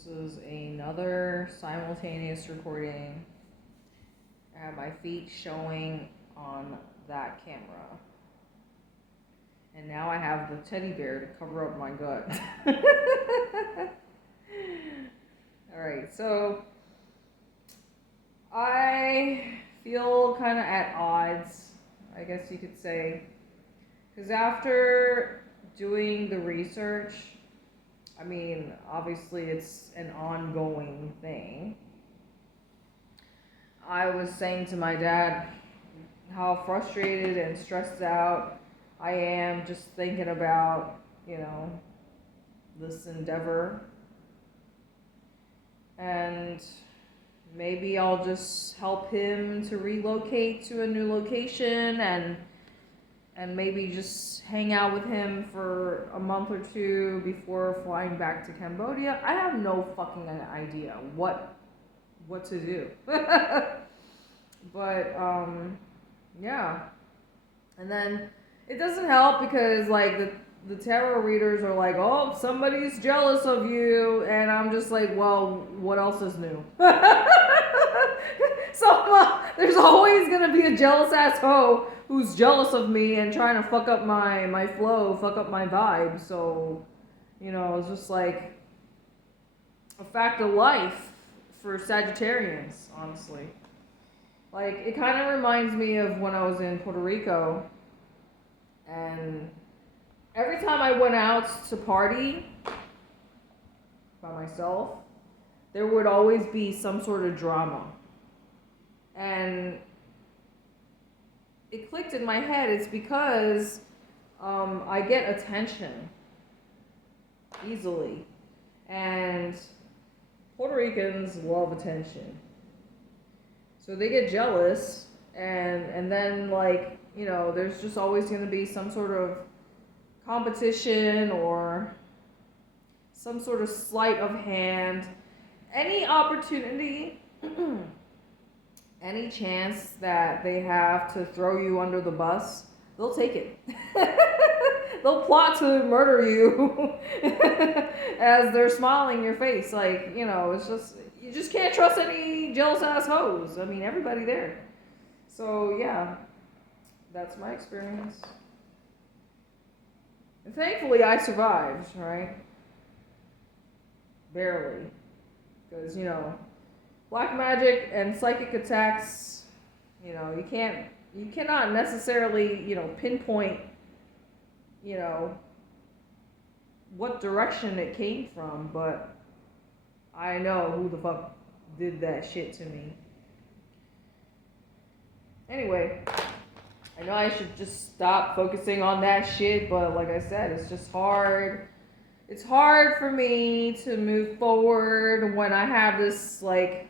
This is another simultaneous recording. I have my feet showing on that camera. And now I have the teddy bear to cover up my gut. Alright, so I feel kind of at odds, I guess you could say. Because after doing the research, I mean, obviously it's an ongoing thing. I was saying to my dad how frustrated and stressed out I am just thinking about, this endeavor. And maybe I'll just help him to relocate to a new location and maybe just hang out with him for a month or two before flying back to Cambodia. I have no fucking idea what to do. But yeah. And then it doesn't help because like the tarot readers are like, "Oh, somebody's jealous of you," and I'm just like, "Well, what else is new?" So there's always gonna be a jealous ass hoe who's jealous of me and trying to fuck up my flow, fuck up my vibe. So, it's just like a fact of life for Sagittarians, honestly. Like, it kind of reminds me of when I was in Puerto Rico, and every time I went out to party by myself, there would always be some sort of drama. And it clicked in my head, it's because I get attention easily. And Puerto Ricans love attention. So they get jealous, and then, like, there's just always going to be some sort of competition or some sort of sleight of hand. Any opportunity, any chance that they have to throw you under the bus, they'll take it. They'll plot to murder you as they're smiling in your face. Like, it's just, you just can't trust any jealous ass hoes. I mean, everybody there. So, yeah, that's my experience. And thankfully, I survived, right? Barely. Because, black magic and psychic attacks, you cannot necessarily, pinpoint, what direction it came from, but I know who the fuck did that shit to me. Anyway, I know I should just stop focusing on that shit, but like I said, it's just hard. It's hard for me to move forward when I have this, like,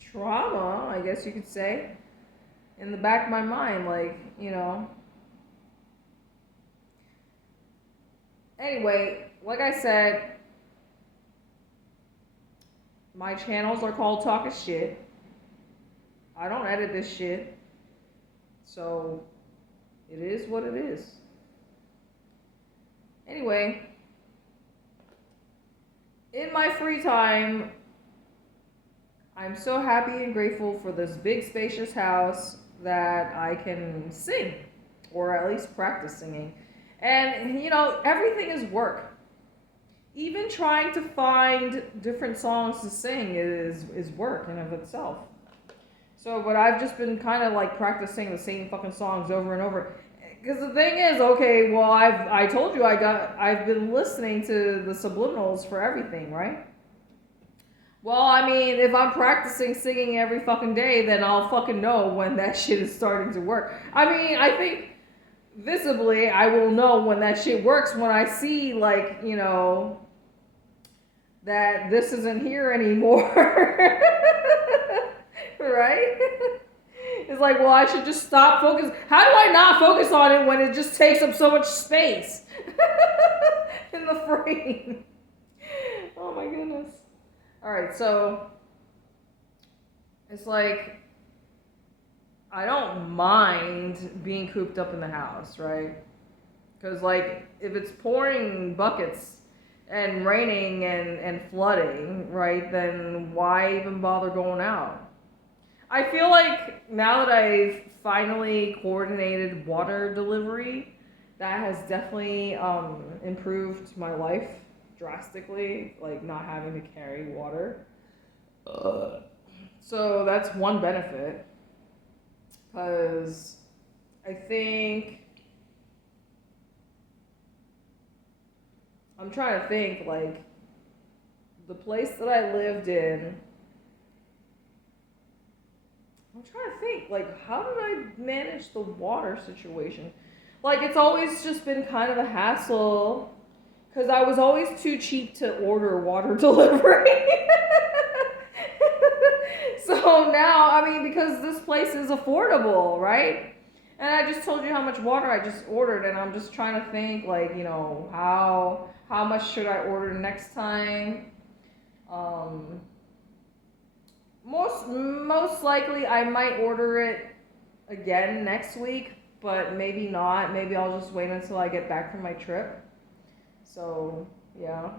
trauma, I guess you could say, in the back of my mind, like, Anyway, like I said, my channels are called Talk of Shit. I don't edit this shit. So, it is what it is. Anyway, in my free time, I'm so happy and grateful for this big, spacious house that I can sing, or at least practice singing. And, everything is work. Even trying to find different songs to sing is work in of itself. So, but I've just been kind of like practicing the same fucking songs over and over. Because the thing is, okay, well, I told you I've been listening to the subliminals for everything, right? Well, I mean, if I'm practicing singing every fucking day, then I'll fucking know when that shit is starting to work. I mean, I think visibly I will know when that shit works when I see, like, that this isn't here anymore. Right? It's like, well, I should just stop focus. How do I not focus on it when it just takes up so much space in the frame? Oh my goodness. Alright, so it's like, I don't mind being cooped up in the house, right? Because, like, if it's pouring buckets and raining and flooding, right, then why even bother going out? I feel like now that I've finally coordinated water delivery, that has definitely improved my life drastically, like not having to carry water. So that's one benefit. Because I think, I'm trying to think, like, the place that I lived in, I'm trying to think, like, how did I manage the water situation? Like, it's always just been kind of a hassle because I was always too cheap to order water delivery. So now, I mean, because this place is affordable, right? And I just told you how much water I just ordered, and I'm just trying to think, like, how much should I order next time? Um, most likely, I might order it again next week, but maybe not. Maybe I'll just wait until I get back from my trip. So yeah.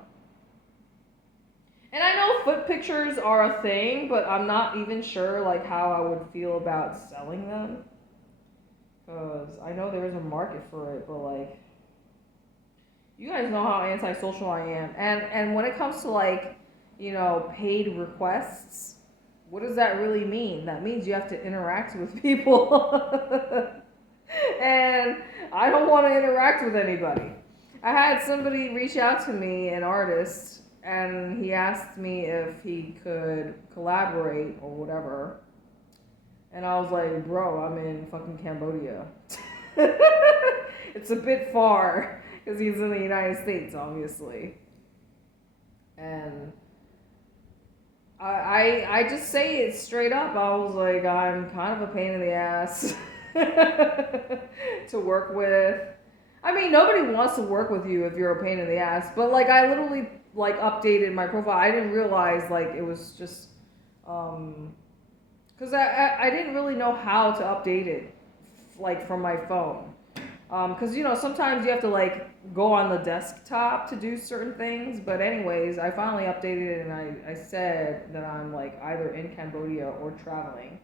And I know foot pictures are a thing, but I'm not even sure like how I would feel about selling them. Cause I know there is a market for it, but like you guys know how antisocial I am. And when it comes to like, paid requests, what does that really mean? That means you have to interact with people. And I don't want to interact with anybody. I had somebody reach out to me, an artist, and he asked me if he could collaborate or whatever. And I was like, bro, I'm in fucking Cambodia. It's a bit far because he's in the United States, obviously. And I just say it straight up. I was like, I'm kind of a pain in the ass to work with. I mean, nobody wants to work with you if you're a pain in the ass. But like, I literally like updated my profile. I didn't realize like it was just because I didn't really know how to update it like from my phone. Because sometimes you have to like go on the desktop to do certain things. But anyways, I finally updated it and I said that I'm like either in Cambodia or traveling.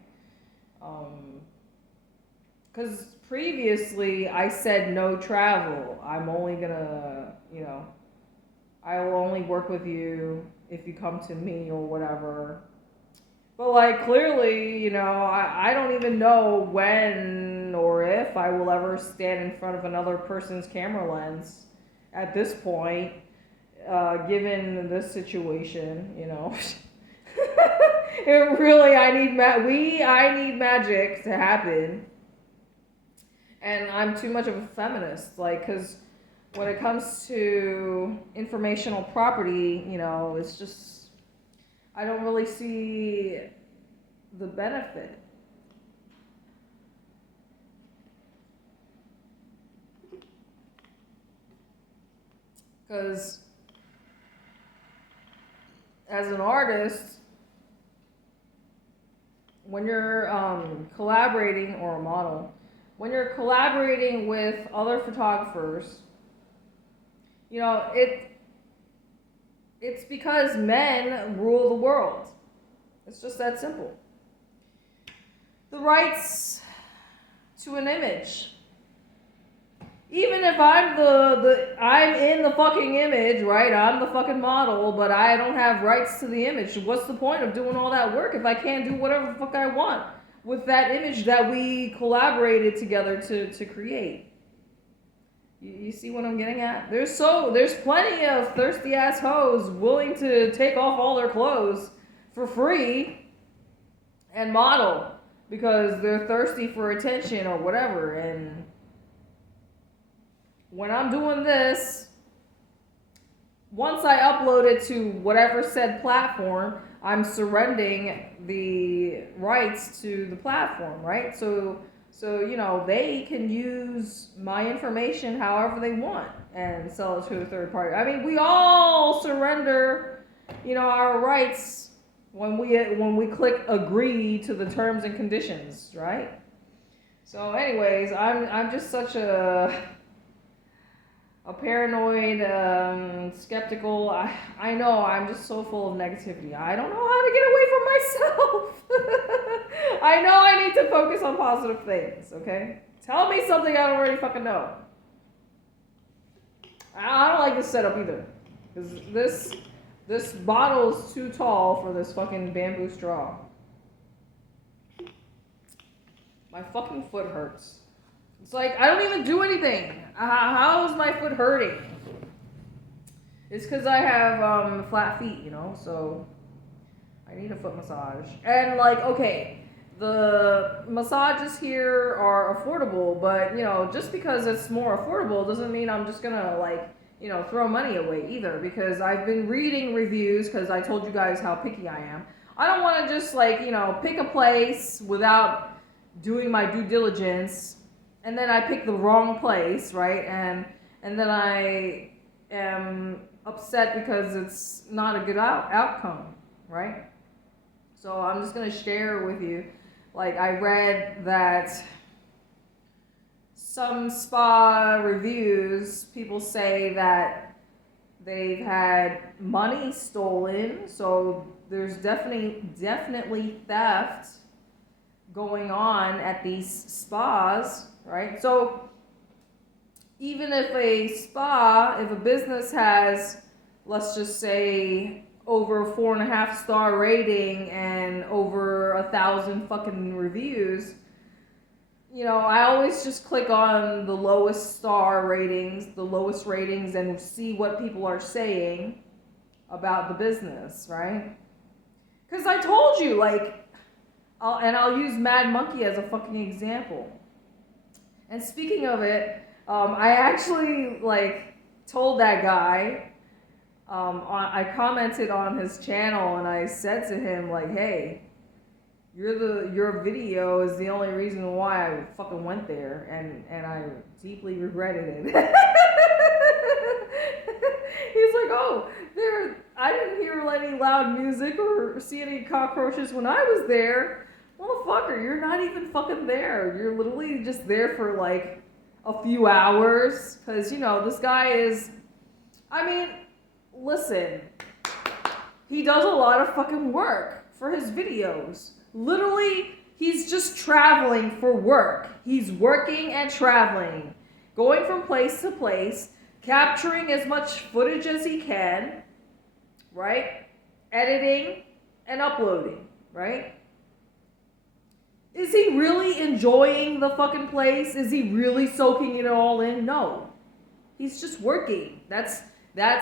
Because previously I said no travel. I'm only gonna, I will only work with you if you come to me or whatever. But like clearly, I don't even know when or if I will ever stand in front of another person's camera lens at this point, given this situation, It really, I need magic to happen. And I'm too much of a feminist, like, because when it comes to informational property, it's just, I don't really see the benefit. Because as an artist, when you're collaborating, or a model, when you're collaborating with other photographers, it's because men rule the world. It's just that simple. The rights to an image. Even if I'm in the fucking image, right? I'm the fucking model, but I don't have rights to the image. What's the point of doing all that work if I can't do whatever the fuck I want with that image that we collaborated together to create? You see what I'm getting at? There's plenty of thirsty ass hoes willing to take off all their clothes for free and model because they're thirsty for attention or whatever. And when I'm doing this, once I upload it to whatever said platform, I'm surrendering the rights to the platform, right? So they can use my information however they want and sell it to a third party. I mean, we all surrender, our rights when we click agree to the terms and conditions, right? So anyways, I'm just such a a paranoid, skeptical. I know I'm just so full of negativity. I don't know how to get away from myself. I know I need to focus on positive things, okay? Tell me something I don't already fucking know. I don't like this setup either. Because this bottle's too tall for this fucking bamboo straw. My fucking foot hurts. It's like, I don't even do anything. How is my foot hurting? It's because I have flat feet, you know, so I need a foot massage. And like, okay, the massages here are affordable, but you know, just because it's more affordable doesn't mean I'm just gonna like, you know, throw money away either, because I've been reading reviews, because I told you guys how picky I am. I don't want to just like, you know, pick a place without doing my due diligence, and then I pick the wrong place, right? And then I am upset because it's not a good outcome, right? So I'm just gonna share with you, like, I read that some spa reviews, people say that they've had money stolen, so there's definitely theft going on at these spas, right? So even if if a business has, let's just say, over 4.5 star rating and over 1,000 fucking reviews, you know, I always just click on the lowest ratings, and see what people are saying about the business, right? Because I told you, like, I'll use Mad Monkey as a fucking example. And speaking of it, I actually, like, told that guy, I commented on his channel, and I said to him, like, hey, your video is the only reason why I fucking went there, and I deeply regretted it. He's like, oh, I didn't hear any loud music or see any cockroaches when I was there. Motherfucker, you're not even fucking there. You're literally just there for like a few hours, because, you know, this guy is, I mean, listen, he does a lot of fucking work for his videos. Literally, he's just traveling for work. He's working and traveling, going from place to place, capturing as much footage as he can, right? Editing and uploading, right? Is he really enjoying the fucking place? Is he really soaking it all in? No. He's just working. That's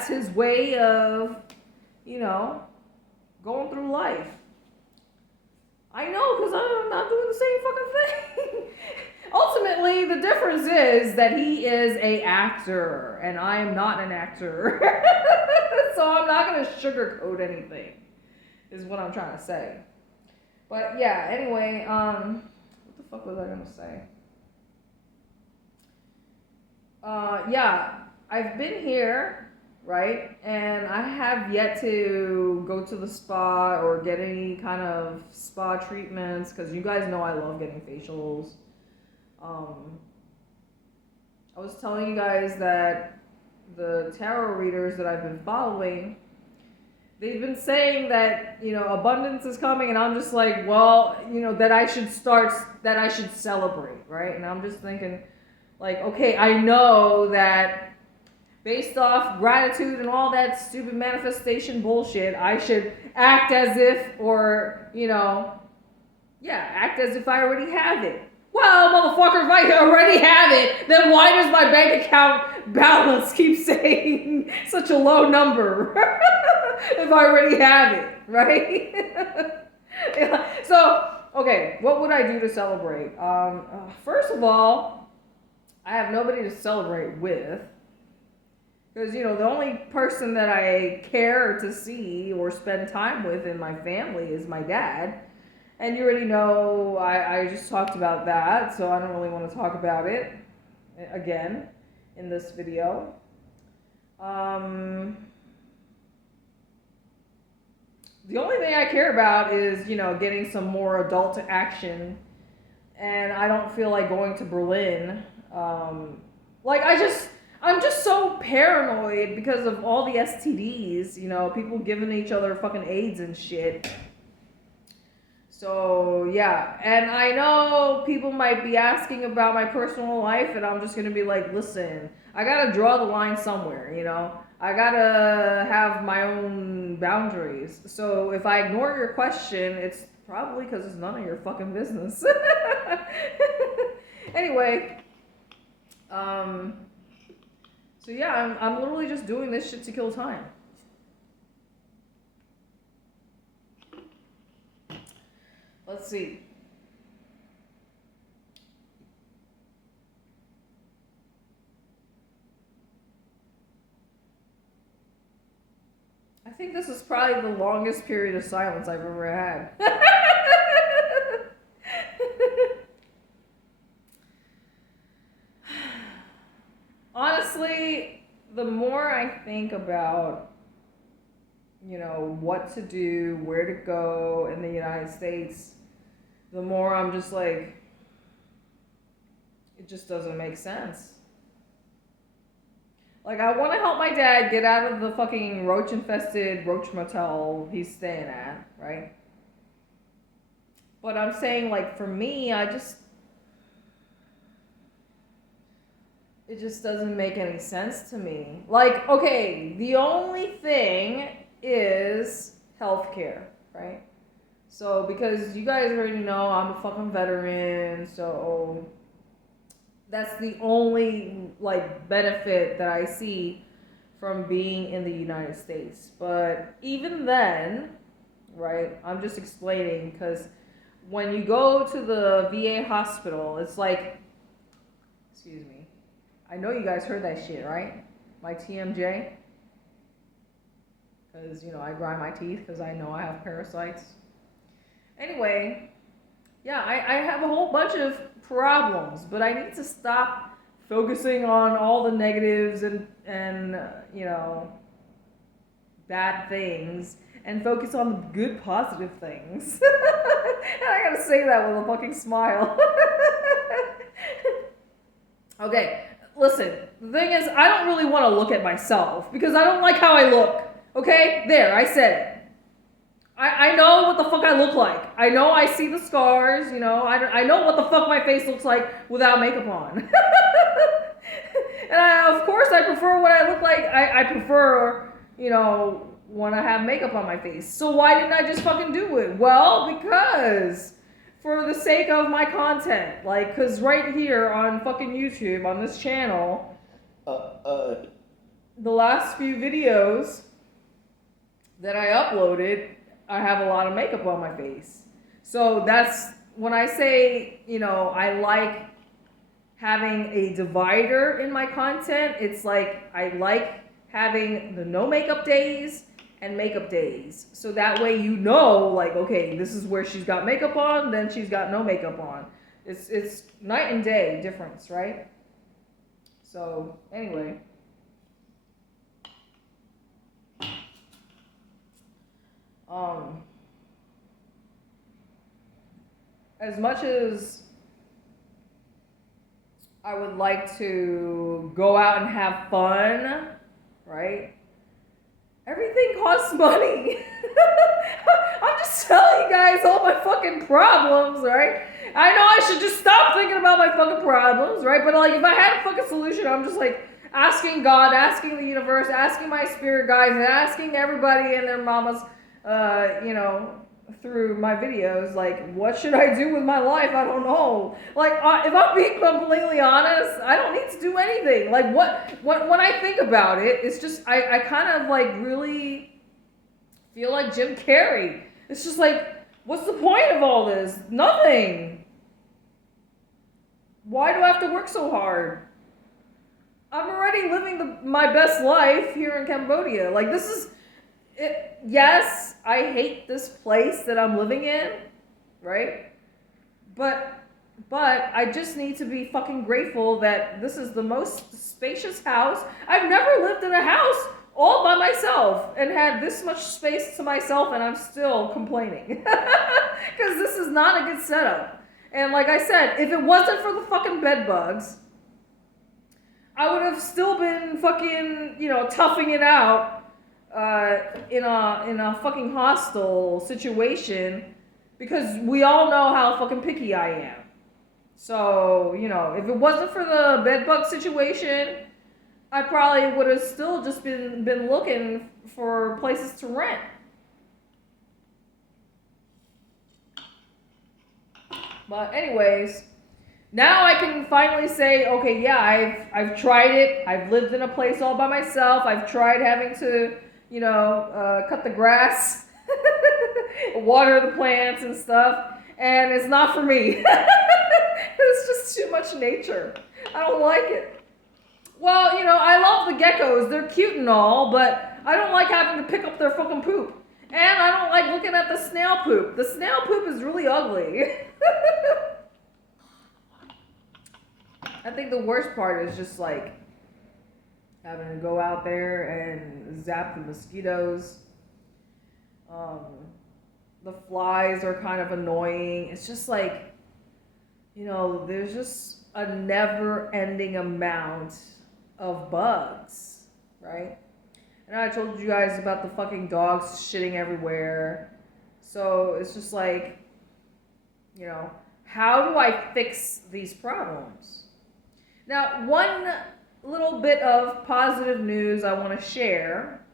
his way of, you know, going through life. I know, because I'm not doing the same fucking thing. Ultimately, the difference is that he is an actor, and I am not an actor. So I'm not going to sugarcoat anything, is what I'm trying to say. But yeah, anyway, what the fuck was I going to say? Yeah, I've been here, right? And I have yet to go to the spa or get any kind of spa treatments, because you guys know I love getting facials. I was telling you guys that the tarot readers that I've been following, they've been saying that, you know, abundance is coming, and I'm just like, well, you know, that I should celebrate, right? And I'm just thinking, like, okay, I know that based off gratitude and all that stupid manifestation bullshit, I should act as if, or, you know, yeah, act as if I already have it. Well, motherfucker, if I already have it, then why does my bank account balance keep saying such a low number? If I already have it, right? Yeah. So, okay, what would I do to celebrate? First of all, I have nobody to celebrate with. Because, you know, the only person that I care to see or spend time with in my family is my dad. And you already know I just talked about that, so I don't really want to talk about it again in this video. The only thing I care about is, you know, getting some more adult action. And I don't feel like going to Berlin. Like, I'm just so paranoid because of all the STDs, you know, people giving each other fucking AIDS and shit. So, yeah. And I know people might be asking about my personal life, and I'm just gonna be like, listen, I gotta draw the line somewhere, you know? I gotta have my own boundaries. So, if I ignore your question, it's probably because it's none of your fucking business. Anyway, so yeah, I'm literally just doing this shit to kill time. Let's see. I think this is probably the longest period of silence I've ever had. Honestly, the more I think about, you know, what to do, where to go in the United States, the more I'm just like, it just doesn't make sense. Like, I want to help my dad get out of the fucking roach-infested roach motel he's staying at, right? But I'm saying, like, for me, it just doesn't make any sense to me. Like, okay, the only thing is healthcare, right? So, because you guys already know I'm a fucking veteran, so that's the only, like, benefit that I see from being in the United States. But even then, right, I'm just explaining, because when you go to the VA hospital, it's like, excuse me, I know you guys heard that shit, right? My TMJ. Because, you know, I grind my teeth because I know I have parasites. Anyway, yeah, I have a whole bunch of problems, but I need to stop focusing on all the negatives and you know, bad things and focus on the good, positive things. And I gotta say that with a fucking smile. Okay, listen, the thing is, I don't really want to look at myself because I don't like how I look. Okay? There, I said it. I know what the fuck I look like. I know I see the scars, you know. I know what the fuck my face looks like without makeup on. And of course, I prefer what I look like. I prefer, you know, when I have makeup on my face. So why didn't I just fucking do it? Well, because for the sake of my content. Like, because right here on fucking YouTube, on this channel, the last few videos that I uploaded, I have a lot of makeup on my face. So that's when I say, you know, I like having a divider in my content. It's like I like having the no makeup days and makeup days. So that way you know, like, okay, this is where she's got makeup on, then she's got no makeup on. It's night and day difference, right? So anyway. As much as I would like to go out and have fun, right? Everything costs money. I'm just telling you guys all my fucking problems, right? I know I should just stop thinking about my fucking problems, right? But like, if I had a fucking solution, I'm just like asking God, asking the universe, asking my spirit guides, and asking everybody and their mamas, you know, through my videos, like, what should I do with my life? I don't know. Like, if I'm being completely honest, I don't need to do anything. Like, when I think about it, it's just, I kind of, like, really feel like Jim Carrey. It's just like, what's the point of all this? Nothing. Why do I have to work so hard? I'm already living my best life here in Cambodia. Like, this is... yes, I hate this place that I'm living in, right? But I just need to be fucking grateful that this is the most spacious house. I've never lived in a house all by myself and had this much space to myself, and I'm still complaining. Because this is not a good setup. And like I said, if it wasn't for the fucking bed bugs, I would have still been fucking, toughing it out in a fucking hostile situation because we all know how fucking picky I am. So, if it wasn't for the bedbug situation, I probably would have still just been looking for places to rent. But anyways, now I can finally say, okay, yeah, I've tried it. I've lived in a place all by myself. I've tried having to, cut the grass, water the plants and stuff, and it's not for me. It's just too much nature. I don't like it. Well, I love the geckos. They're cute and all, but I don't like having to pick up their fucking poop. And I don't like looking at the snail poop. The snail poop is really ugly. I think the worst part is just like having to go out there and zap the mosquitoes. The flies are kind of annoying. It's just like, there's just a never ending amount of bugs, right? And I told you guys about the fucking dogs shitting everywhere. So it's just like, how do I fix these problems? Now, one little bit of positive news I want to share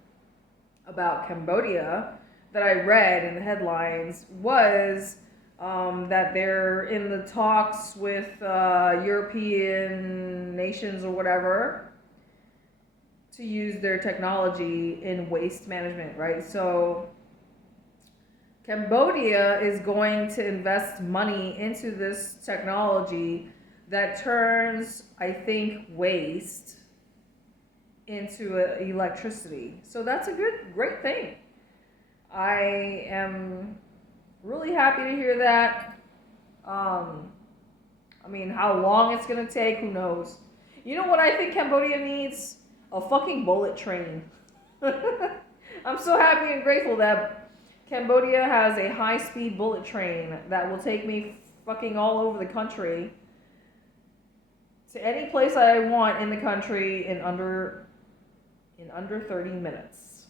about Cambodia that I read in the headlines was that they're in the talks with European nations or whatever to use their technology in waste management, right? So Cambodia is going to invest money into this technology that turns, I think, waste into electricity. So that's a great thing. I am really happy to hear that. I mean, how long it's going to take, who knows? You know what I think Cambodia needs? A fucking bullet train. I'm so happy and grateful that Cambodia has a high-speed bullet train that will take me fucking all over the country to any place I want in the country in under 30 minutes.